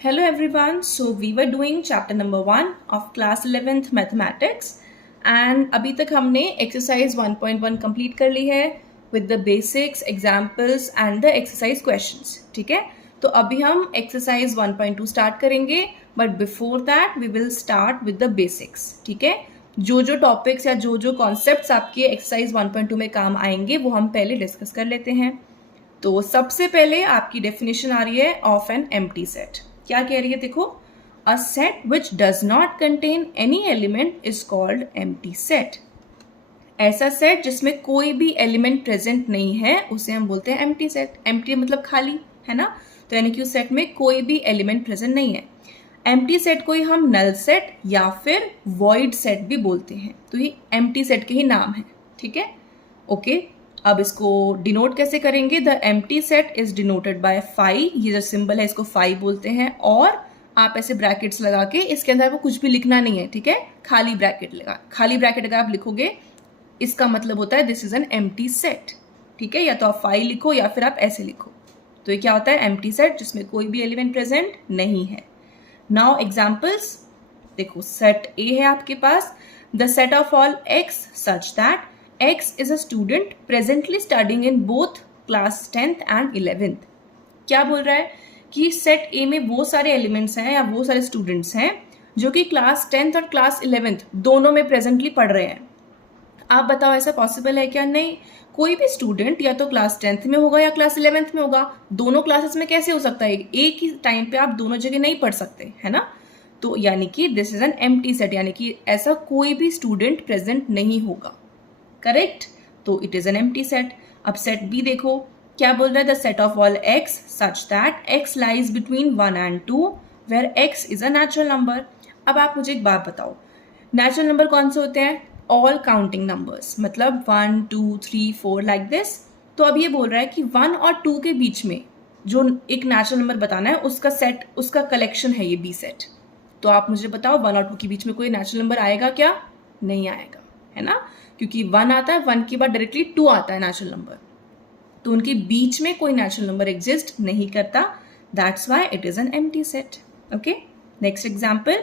Hello everyone. So we were doing chapter number 1 of class 11th mathematics and अभी तक हमने exercise 1.1 complete कर ली है with the basics, examples and the exercise questions. ठीक है, तो अभी हम exercise 1.2 start करेंगे but before that we will start with the basics. ठीक है, जो जो टॉपिक्स या जो जो कॉन्सेप्ट्स आपके एक्सरसाइज 1.2 में काम आएंगे वो हम पहले डिस्कस कर लेते हैं। तो सबसे पहले आपकी डेफिनेशन आ रही है ऑफ एन एम्प्टी सेट। क्या कह रही है, देखो, अ set which does not contain any element is called empty set. ऐसा सेट जिसमें कोई भी एलिमेंट प्रेजेंट नहीं है उसे हम बोलते हैं एम्प्टी सेट। एम्प्टी मतलब खाली, है ना, तो यानी कि उस सेट में कोई भी एलिमेंट प्रेजेंट नहीं है। एम्प्टी सेट को ही हम नल सेट या फिर वॉइड सेट भी बोलते हैं, तो ये एम्प्टी सेट के ही नाम है। ठीक है, ओके। अब इसको डिनोट कैसे करेंगे? The empty set is denoted by phi, ये जो सिंबल है इसको फाई बोलते हैं, और आप ऐसे ब्रैकेट्स लगा के, इसके अंदर आपको कुछ भी लिखना नहीं है, ठीक है, खाली ब्रैकेट अगर आप लिखोगे इसका मतलब होता है this is an empty set. ठीक है, या तो आप फाई लिखो या फिर आप ऐसे लिखो, तो ये क्या होता है, एम्प्टी सेट जिसमें कोई भी एलिमेंट प्रेजेंट नहीं है। नाउ एग्जाम्पल्स देखो, सेट ए है आपके पास, the set of all x such that X is a student presently studying in both class 10th and 11th। क्या बोल रहा है कि सेट ए में वो सारे एलिमेंट्स हैं या वो सारे स्टूडेंट्स हैं जो कि क्लास 10th और क्लास 11th दोनों में प्रेजेंटली पढ़ रहे हैं। आप बताओ ऐसा पॉसिबल है क्या? नहीं, कोई भी स्टूडेंट या तो क्लास 10th में होगा या क्लास 11th में होगा। दोनों क्लासेस में कैसे हो सकता है? एक ही टाइम पे आप दोनों जगह नहीं पढ़ सकते, है ना। तो यानी कि this is an empty set, यानी कि ऐसा कोई भी स्टूडेंट प्रेजेंट नहीं होगा। करेक्ट, तो it is an empty set. अब सेट बी देखो, क्या बोल रहा है, the set of all x such that x lies between 1 and 2 where x is a natural number. अब आप मुझे एक बात बताओ, नेचुरल नंबर कौन से होते हैं? ऑल काउंटिंग नंबर्स, मतलब 1 2 3 4 लाइक दिस। तो अब ये बोल रहा है कि 1 और 2 के बीच में जो एक नेचुरल नंबर बताना है उसका सेट, उसका कलेक्शन है ये बी सेट। तो आप मुझे बताओ 1 और 2 के बीच में कोई नेचुरल नंबर आएगा क्या? नहीं आएगा, है ना, क्योंकि 1 आता है, 1 के बाद डायरेक्टली 2 आता है नेचुरल नंबर, तो उनके बीच में कोई नेचुरल नंबर एग्जिस्ट नहीं करता। That's why it is an empty set. Okay, next example,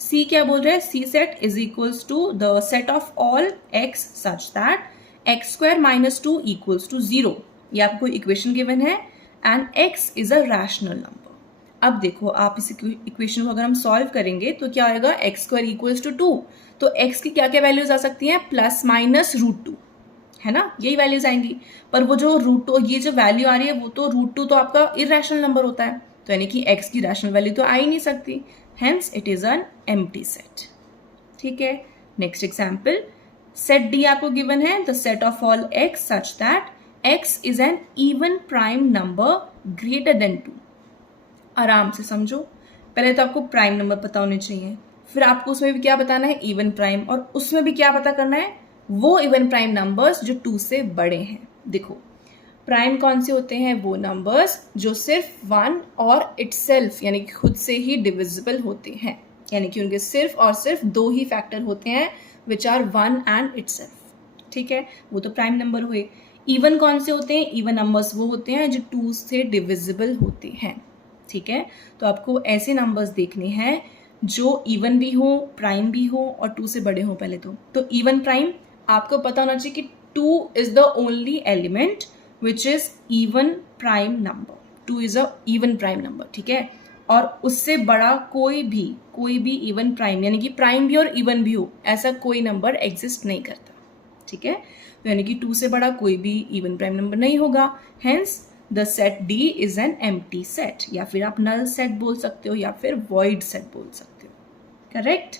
C क्या बोल रहा है, C set is equals to the set of all x such that x square minus 2 equals to 0। ये आपको equation given है and x is a rational number. अब देखो, आप इस इक्वेशन को अगर हम सॉल्व करेंगे तो क्या आएगा, एक्स स्क्वायर इक्वल्स टू 2, तो x की क्या क्या वैल्यूज आ सकती हैं, प्लस माइनस √2, है ना, यही वैल्यूज आएंगी। पर वो जो √2, ये जो वैल्यू आ रही है वो तो √2 तो आपका इरेशनल नंबर होता है, तो यानी कि x की रैशनल वैल्यू तो आ ही नहीं सकती, hence it is an empty set. ठीक है, नेक्स्ट एग्जाम्पल, सेट डी आपको गिवन है, the set of all x such that x is an even prime number greater than 2। आराम से समझो, पहले तो आपको प्राइम नंबर पता होने चाहिए, फिर आपको उसमें भी क्या बताना है, इवन प्राइम, और उसमें भी क्या पता करना है, वो इवन प्राइम नंबर्स जो 2 से बड़े हैं। देखो, प्राइम कौन से होते हैं, वो नंबर्स जो सिर्फ 1 और इटसेल्फ यानी कि खुद से ही डिविजिबल होते हैं, यानी कि उनके सिर्फ और सिर्फ 2 ही फैक्टर होते हैं विच आर 1 एंड इटसेल्फ। ठीक है, वो तो प्राइम नंबर हुए। इवन कौन से होते हैं, इवन नंबर्स वो होते हैं जो 2 से डिविजिबल होते हैं। ठीक है, तो आपको ऐसे नंबर्स देखने हैं जो इवन भी हो, प्राइम भी हो और 2 से बड़े हो। पहले तो इवन प्राइम आपको पता होना चाहिए कि 2 is the only element which is even prime number, 2 is a even prime number. ठीक है, और उससे बड़ा कोई भी इवन प्राइम यानी कि प्राइम भी और इवन भी हो, ऐसा कोई नंबर एग्जिस्ट नहीं करता। ठीक है, तो यानी कि 2 से बड़ा कोई भी इवन प्राइम नंबर नहीं होगा, hence the set D is an empty set, या फिर आप नल सेट बोल सकते हो या फिर वॉइड सेट बोल सकते हो। करेक्ट,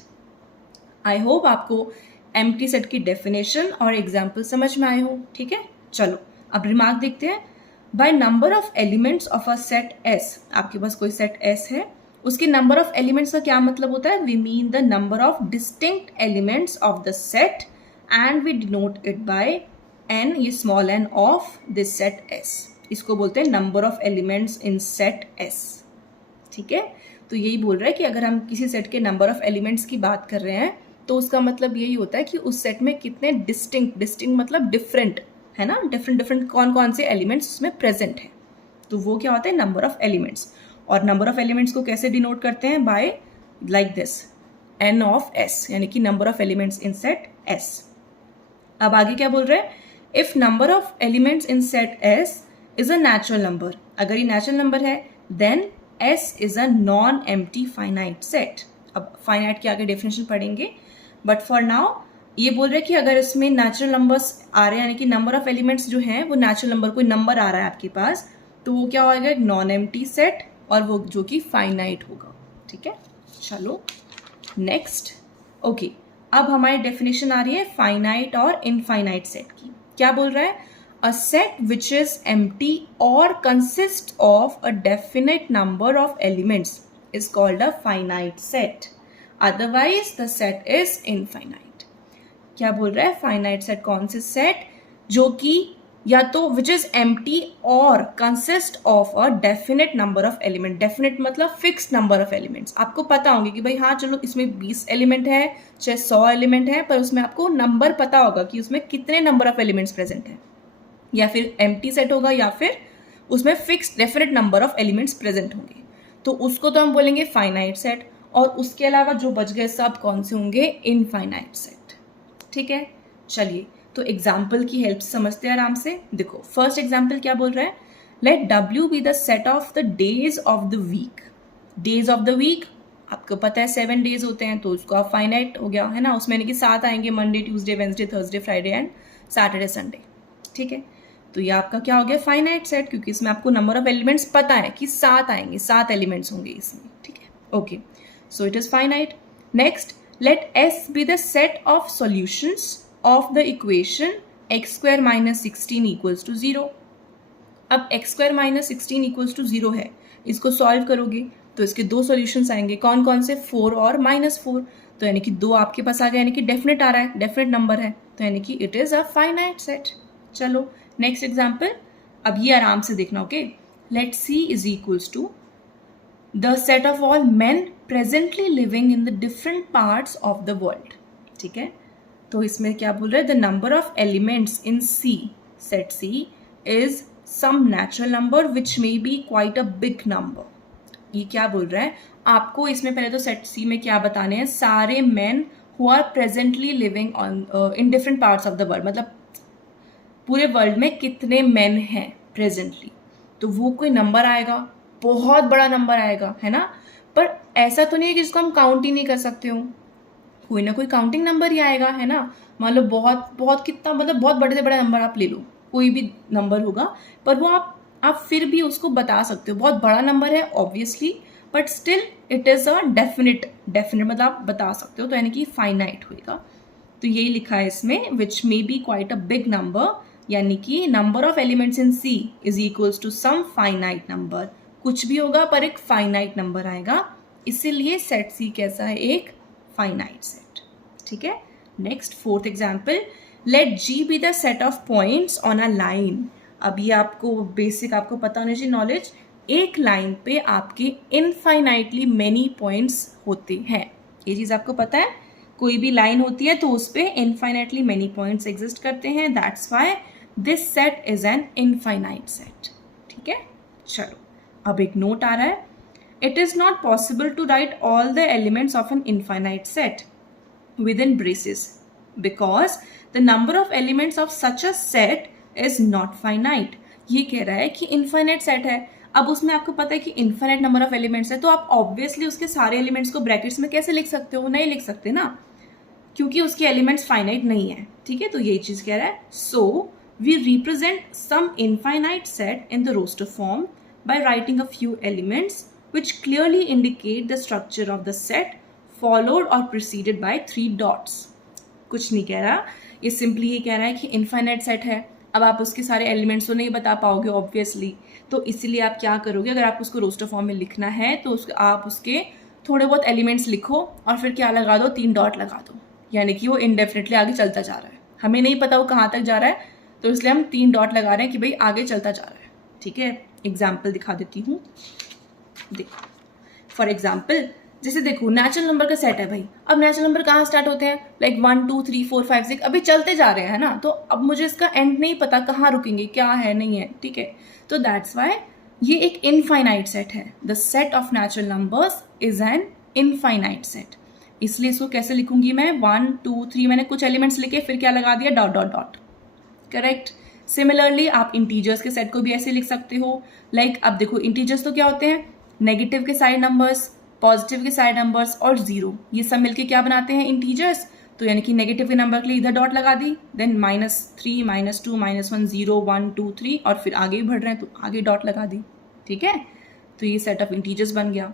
आई होप आपको एम्प्टी सेट की डेफिनेशन और एग्जाम्पल समझ में आए हो। ठीक है, चलो अब रिमार्क देखते हैं। By number of elements of a set S, आपके पास कोई सेट एस है, उसके नंबर ऑफ एलिमेंट्स का क्या मतलब होता है, we mean the number of distinct elements of the set and we denote it by n, ये small n of this set S. इसको बोलते हैं number of elements in set S. ठीक है, तो यही बोल रहा है कि अगर हम किसी सेट के नंबर ऑफ एलिमेंट्स की बात कर रहे हैं तो उसका मतलब यही होता है कि उस सेट में कितने डिस्टिंक्ट मतलब डिफरेंट, है ना, डिफरेंट कौन कौन से एलिमेंट्स उसमें प्रेजेंट है, तो वो क्या होता है, नंबर ऑफ एलिमेंट्स। और नंबर ऑफ एलिमेंट्स को कैसे डिनोट करते हैं? By like this, n of s, यानी कि number of elements in set s। अब आगे क्या बोल रहे हैं? If number of elements in set s is a natural number, अगर ये नेचुरल नंबर है then s is a non empty finite set. अब फाइनाइट के आगे डेफिनेशन पढ़ेंगे, बट फॉर नाउ ये बोल रहे हैं कि अगर इसमें नेचुरल नंबर्स आ रहे हैं, यानी कि नंबर ऑफ एलिमेंट्स जो हैं वो नेचुरल नंबर, कोई नंबर आ रहा है आपके पास, तो वो क्या होगा? एक नॉन एम्प्टी सेट, और वो जो कि फाइनाइट होगा। ठीक है, चलो नेक्स्ट। ओके, अब हमारी डेफिनेशन आ रही है फाइनाइट और इनफाइनाइट सेट की। क्या बोल रहा है? A set which is empty or consist of a definite number of elements is called a finite set, otherwise the set is infinite. क्या बोल रहा है? फाइनाइट सेट कौन से सेट? जो कि या तो विच is empty or consist of a definite number of element. Definite मतलब फिक्स नंबर ऑफ एलिमेंट्स। आपको पता होंगे कि भाई हाँ चलो इसमें 20 एलिमेंट है, चाहे 100 एलिमेंट है, पर उसमें आपको नंबर पता होगा कि उसमें कितने नंबर ऑफ एलिमेंट्स प्रेजेंट है। या फिर एम्प्टी सेट होगा, या फिर उसमें fix definite number of elements present होंगे, तो उसको तो हम बोलेंगे फाइनाइट सेट। और उसके अलावा जो बच गए सब कौन से होंगे? Infinite set. ठीक है, चलिए तो एग्जाम्पल की हेल्प से समझते हैं आराम से। देखो फर्स्ट एग्जाम्पल क्या बोल रहा है? Let W be the set of the days of the week. Days of the week आपको पता है 7 डेज होते हैं, तो उसको आप फाइनाइट हो गया है ना, उसमें यानी कि 7 आएंगे, Monday, Tuesday, Wednesday, Thursday, Friday and Saturday, Sunday. ठीक है, तो ये आपका क्या हो गया? फाइनाइट सेट, क्योंकि इसमें आपको नंबर ऑफ एलिमेंट्स पता है कि 7 आएंगे, 7 एलिमेंट्स होंगे इसमें। ठीक है, okay, so it is finite. Next, let S be the set of solutions of the equation x square minus 16 equals to 0। अब x square minus 16 equals to 0 है, इसको सॉल्व करोगे तो इसके दो सॉल्यूशंस आएंगे। कौन कौन से? 4 और -4। तो यानी कि 2 आपके पास आ गया, यानी कि डेफिनेट आ रहा है, डेफिनेट नंबर है, तो यानी कि it is a finite set. चलो नेक्स्ट एग्जाम्पल, अब ये आराम से देखना। Okay, let C is equals to the set of all men presently living in the different parts of the world. ठीक है, तो इसमें क्या बोल रहा है? The number of elements in C, set C is some natural number which may be quite a big number. ये क्या बोल रहा है? आपको इसमें पहले तो सेट C में क्या बताने हैं? सारे men who are presently living on in different parts of the world, मतलब पूरे वर्ल्ड में कितने मेन हैं प्रेजेंटली, तो वो कोई नंबर आएगा, बहुत बड़ा नंबर आएगा, है ना। पर ऐसा तो नहीं है कि जिसको हम काउंट ही नहीं कर सकते हो, कोई ना कोई काउंटिंग नंबर ही आएगा, है ना। मान लो बहुत बहुत कितना, मतलब बहुत बड़े से बड़ा नंबर आप ले लो, कोई भी नंबर होगा, पर वो आप फिर भी उसको बता सकते हो। बहुत बड़ा नंबर है obviously, but still it is a definite मतलब आप बता सकते हो, तो यानी कि फाइनाइट होएगा। तो यही लिखा है इसमें, which may be quite a big number, यानी कि number of elements in C is equals to some finite number. कुछ भी होगा पर एक फाइनाइट नंबर आएगा, इसीलिए सेट C कैसा है? एक फाइनाइट सेट। ठीक है, next fourth example, let G be the set of points on a line. अब ये आपको बेसिक आपको पता होना चाहिए नॉलेज, एक लाइन पे आपके इनफाइनाइटली मेनी पॉइंट्स होते हैं, ये चीज आपको पता है। कोई भी लाइन होती है तो उस पे इनफाइनाइटली मेनी पॉइंट्स एग्जिस्ट करते हैं, that's why this set is an infinite set. ठीक है, चलो अब एक नोट आ रहा है, it is not possible to write all the elements of an infinite set within braces because the number of elements of such a set is not finite। ये कह रहा है कि इनफाइनाइट सेट है, अब उसमें आपको पता है कि इनफाइनाइट नंबर ऑफ एलिमेंट्स है, तो आप ऑब्वियसली उसके सारे एलिमेंट्स को ब्रैकेट्स में कैसे लिख सकते हो? नहीं लिख सकते ना, क्योंकि उसके एलिमेंट्स फाइनाइट नहीं है। ठीक है, तो यही चीज कह रहा है। So we represent some infinite set in the roster form by writing a few elements which clearly indicate the structure of the set followed or preceded by 3 dots। कुछ नहीं कह रहा, ये सिंपली ये कह रहा है कि इनफाइनाइट सेट है। अब आप उसके सारे एलिमेंट्स तो नहीं बता पाओगे ऑब्वियसली, तो इसीलिए आप क्या करोगे, अगर आप उसको रोस्टर फॉर्म में लिखना है तो आप उसके थोड़े बहुत एलिमेंट्स लिखो और फिर क्या लगा दो? 3 डॉट लगा दो, यानी कि वो इनडेफिनेटली आगे चलता जा रहा है। हमें नहीं पता वो कहाँ तक जा रहा है, तो इसलिए हम 3 डॉट लगा रहे हैं कि भाई आगे चलता जा रहा है। ठीक है, एग्जाम्पल दिखा देती हूँ। देखो फॉर एग्जाम्पल, जैसे देखो नेचुरल नंबर का सेट है भाई, अब नेचुरल नंबर कहाँ स्टार्ट होते हैं? लाइक 1 2 3 4 5 6 अभी चलते जा रहे हैं ना, तो अब मुझे इसका एंड नहीं पता कहाँ रुकेंगे, क्या है नहीं है। ठीक है, तो दैट्स वाई ये एक इनफाइनाइट सेट है. The set of natural numbers is an infinite set. इसलिए इसको कैसे लिखूंगी मैं, 1 2 3 मैंने कुछ एलिमेंट्स लिखे, फिर क्या लगा दिया, dot dot dot. Correct. Similarly आप इंटीजर्स के सेट को भी ऐसे लिख सकते हो. लाइक अब देखो, इंटीजर्स तो क्या होते हैं, नेगेटिव के साइड नंबर्स, पॉजिटिव के साइड नंबर्स और जीरो, ये सब मिलके क्या बनाते हैं, इंटीजर्स. तो यानी कि नेगेटिव के नंबर के लिए इधर डॉट लगा दी, देन -3 -2 -1 0 1 2 3 और फिर आगे भी बढ़ रहे हैं तो आगे डॉट लगा दी. ठीक है, तो ये सेट ऑफ इंटीजर्स बन गया.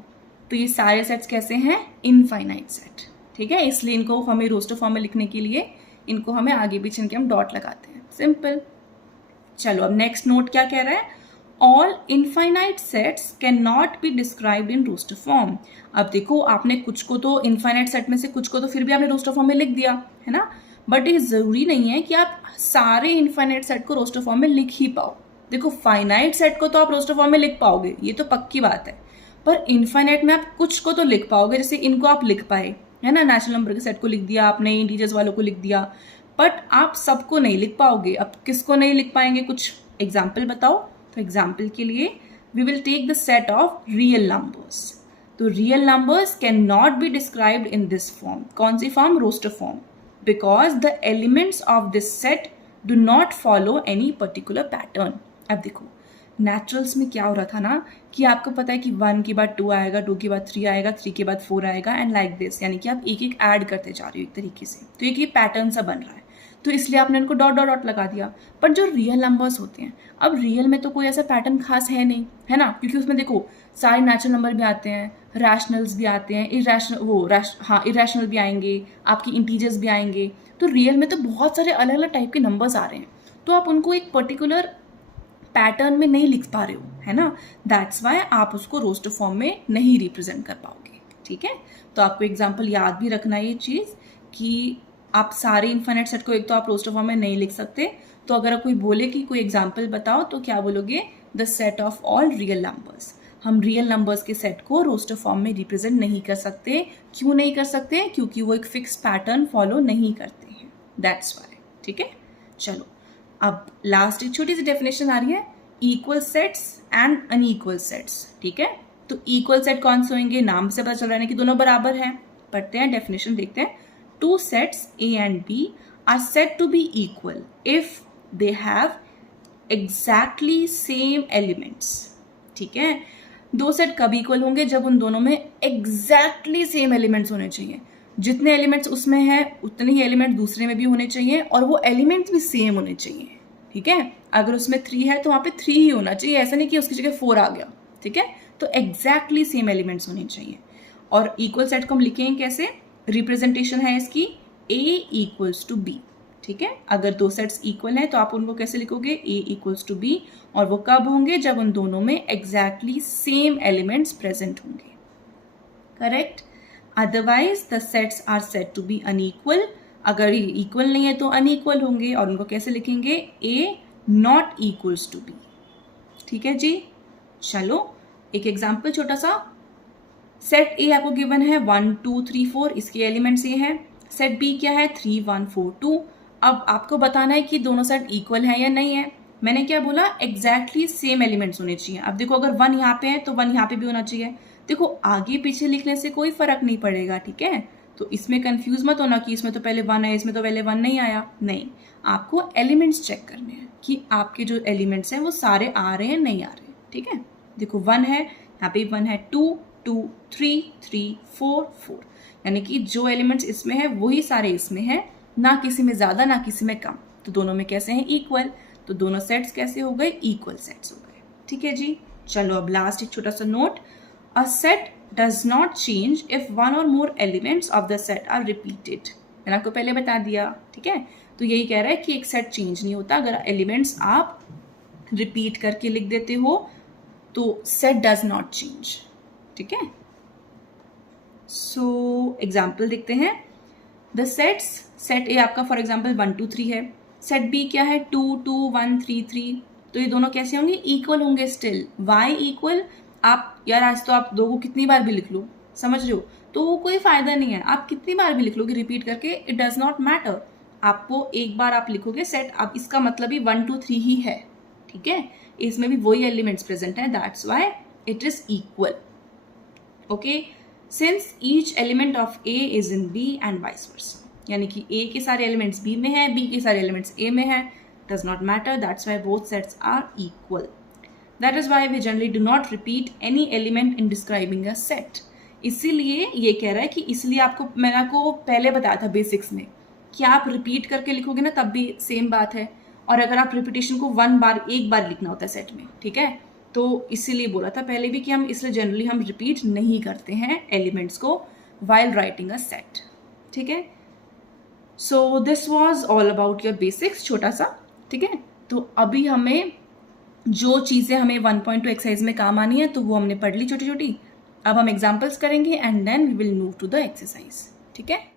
तो ये सारे सेट्स कैसे हैं, इनफाइनाइट सेट. ठीक है, इसलिए इनको हमें रोस्टर फॉर्म में लिखने के लिए इनको हमें आगे पीछे इनके हम डॉट लगाते हैं. सिंपल. चलो अब नेक्स्ट नोट क्या कह रहा है, all infinite sets can not be described in roster form. अब देखो, आपने कुछ को तो इनफाइनाइट सेट में से कुछ को तो फिर भी आपने रोस्टर फॉर्म में लिख दिया है ना, बट ये जरूरी नहीं है कि आप सारे इनफाइनाइट सेट को रोस्टर फॉर्म में लिख ही पाओ. देखो, फाइनाइट सेट को तो आप रोस्टर फॉर्म में लिख पाओगे, ये तो पक्की बात है, पर इनफाइनाइट में आप कुछ को तो लिख पाओगे. जैसे इनको आप लिख पाए है ना, नेचुरल नंबर के सेट को लिख दिया आपने, इंटीजर्स वालों को लिख दिया, बट आप सबको नहीं लिख पाओगे. अब किसको नहीं लिख पाएंगे, कुछ एग्जाम्पल बताओ. तो एग्जाम्पल के लिए we will take the set of real numbers. तो real numbers can not be described in this form. कौन सी form, roster form, because the elements of this set do not follow any particular pattern. अब देखो, naturals में क्या हो रहा था ना, कि आपको पता है कि 1 के बाद 2 आएगा, 2 के बाद 3 आएगा, 3 के बाद 4 आएगा एंड लाइक दिस, यानी कि आप एक एक ऐड करते जा रहे हो एक तरीके से. तो एक ये पैटर्न सा बन रहा है, तो इसलिए आपने इनको डॉट डॉट डॉट लगा दिया. पर जो रियल नंबर्स होते हैं, अब रियल में तो कोई ऐसा पैटर्न खास है नहीं, है ना, क्योंकि उसमें देखो सारे नेचुरल नंबर भी आते हैं, रैशनल्स भी आते हैं, इरेशनल भी आएंगे, आपकी इंटीजर्स भी आएंगे. तो रियल में तो बहुत सारे अलग अलग टाइप के नंबर्स आ रहे हैं, तो आप उनको एक पर्टिकुलर पैटर्न में नहीं लिख पा रहे हो, है ना. दैट्स वाई आप उसको रोस्टर फॉर्म में नहीं रिप्रेजेंट कर पाओगे. ठीक है, तो आपको एग्जाम्पल याद भी रखना है ये चीज़, कि आप सारे इनफाइनाइट सेट को एक तो आप रोस्टर फॉर्म में नहीं लिख सकते. तो अगर कोई बोले कि कोई एग्जाम्पल बताओ, तो क्या बोलोगे, the set of all real numbers. हम रियल नंबर्स के सेट को रोस्टर फॉर्म में रिप्रेजेंट नहीं कर सकते. क्यों नहीं कर सकते, क्योंकि वो एक फिक्स पैटर्न फॉलो नहीं करते हैं. That's Y. ठीक है, चलो अब लास्ट एक छोटी सी डेफिनेशन आ रही है, equal sets and unequal sets. ठीक है, तो इक्वल सेट कौन से होंगे, नाम से पता चल रहा है कि दोनों बराबर हैं. पढ़ते हैं डेफिनेशन, देखते हैं. Two sets A and B are said to be equal if they have exactly same elements. ठीक है, दो सेट कब इक्वल होंगे, जब उन दोनों में exactly same elements होने चाहिए. जितने एलिमेंट्स उसमें हैं उतने ही एलिमेंट दूसरे में भी होने चाहिए, और वो एलिमेंट्स भी सेम होने चाहिए. ठीक है, अगर उसमें 3 है तो वहाँ पे 3 ही होना चाहिए, ऐसा नहीं कि उसकी जगह 4 आ गया. ठीक है, तो exactly सेम एलिमेंट्स होने चाहिए. और इक्वल सेट को हम लिखेंगे कैसे, रिप्रेजेंटेशन है इसकी A इक्वल्स टू B. ठीक है, अगर दो सेट्स इक्वल हैं तो आप उनको कैसे लिखोगे, A इक्वल्स टू B, और वो कब होंगे, जब उन दोनों में एग्जैक्टली सेम एलिमेंट्स प्रेजेंट होंगे. Correct. Otherwise the sets are said to be unequal. अगर ये इक्वल नहीं है तो अनइक्वल होंगे, और उनको कैसे लिखेंगे, A not equals to B. ठीक है जी, चलो एक एग्जाम्पल छोटा सा. सेट ए आपको गिवन है 1 2 3 4, इसके एलिमेंट्स ये हैं. सेट बी क्या है, 3 1 4 2. अब आपको बताना है कि दोनों सेट इक्वल है या नहीं है. मैंने क्या बोला, एग्जैक्टली सेम एलिमेंट्स होने चाहिए. अब देखो, अगर 1 यहाँ पे है तो 1 यहाँ पे भी होना चाहिए. देखो, आगे पीछे लिखने से कोई फर्क नहीं पड़ेगा. ठीक है, तो इसमें कंफ्यूज मत होना कि इसमें तो पहले 1 है, इसमें तो पहले 1 नहीं आया. नहीं, आपको एलिमेंट्स चेक करने हैं कि आपके जो एलिमेंट्स हैं वो सारे आ रहे हैं नहीं आ रहे. ठीक है, देखो 1 है, यहाँ पे 1 है, 2 2 3 3 4 4, यानी कि जो एलिमेंट्स इसमें है वही सारे इसमें हैं, ना किसी में ज़्यादा ना किसी में कम. तो दोनों में कैसे हैं, इक्वल. तो दोनों सेट्स कैसे हो गए, इक्वल सेट्स हो गए. ठीक है जी, चलो अब लास्ट एक छोटा सा note. A set does not change if one or more elements of the set are repeated. मैंने आपको पहले बता दिया. ठीक है, तो यही कह रहा है कि एक सेट चेंज नहीं होता अगर एलिमेंट्स आप रिपीट करके लिख देते हो, तो सेट डज नॉट चेंज. ठीक है, सो एग्जाम्पल देखते हैं. द सेट्स, सेट ए आपका फॉर एग्जाम्पल 1 2 3 है. सेट बी क्या है, 2 2 1 3 3. तो ये दोनों कैसे होंगे, इक्वल होंगे स्टिल. वाई इक्वल, आप यार आज तो आप दो को कितनी बार भी लिख लो, समझ रहे हो, तो वो कोई फायदा नहीं है. आप कितनी बार भी लिख लोगे रिपीट करके, इट डज नॉट मैटर. आपको एक बार आप लिखोगे सेट, अब इसका मतलब ही 1 2 3 ही है. ठीक है, इसमें भी वही एलिमेंट्स प्रेजेंट हैं, that's why it is equal. Okay, since each element of A is in B and vice versa, यानी कि ए के सारे एलिमेंट्स बी में है, बी के सारे एलिमेंट्स ए में है, does not matter, that's why both sets are equal. That is why we generally do not repeat any element in describing a set. इसीलिए ये कह रहा है कि इसलिए मैंने आपको पहले बताया था बेसिक्स में कि आप रिपीट करके लिखोगे ना तब भी सेम बात है, और अगर आप रिपीटेशन को एक बार लिखना होता है सेट में, ठीक है, तो इसीलिए बोला था पहले भी कि हम इसलिए जनरली हम रिपीट नहीं करते हैं एलिमेंट्स को वाइल राइटिंग अ सेट. ठीक है, so this was all about your basics, छोटा सा. ठीक है, तो अभी हमें जो चीज़ें हमें 1.2 एक्सरसाइज में काम आनी है तो वो हमने पढ़ ली छोटी छोटी. अब हम एग्जाम्पल्स करेंगे and then we will move to the exercise. ठीक है.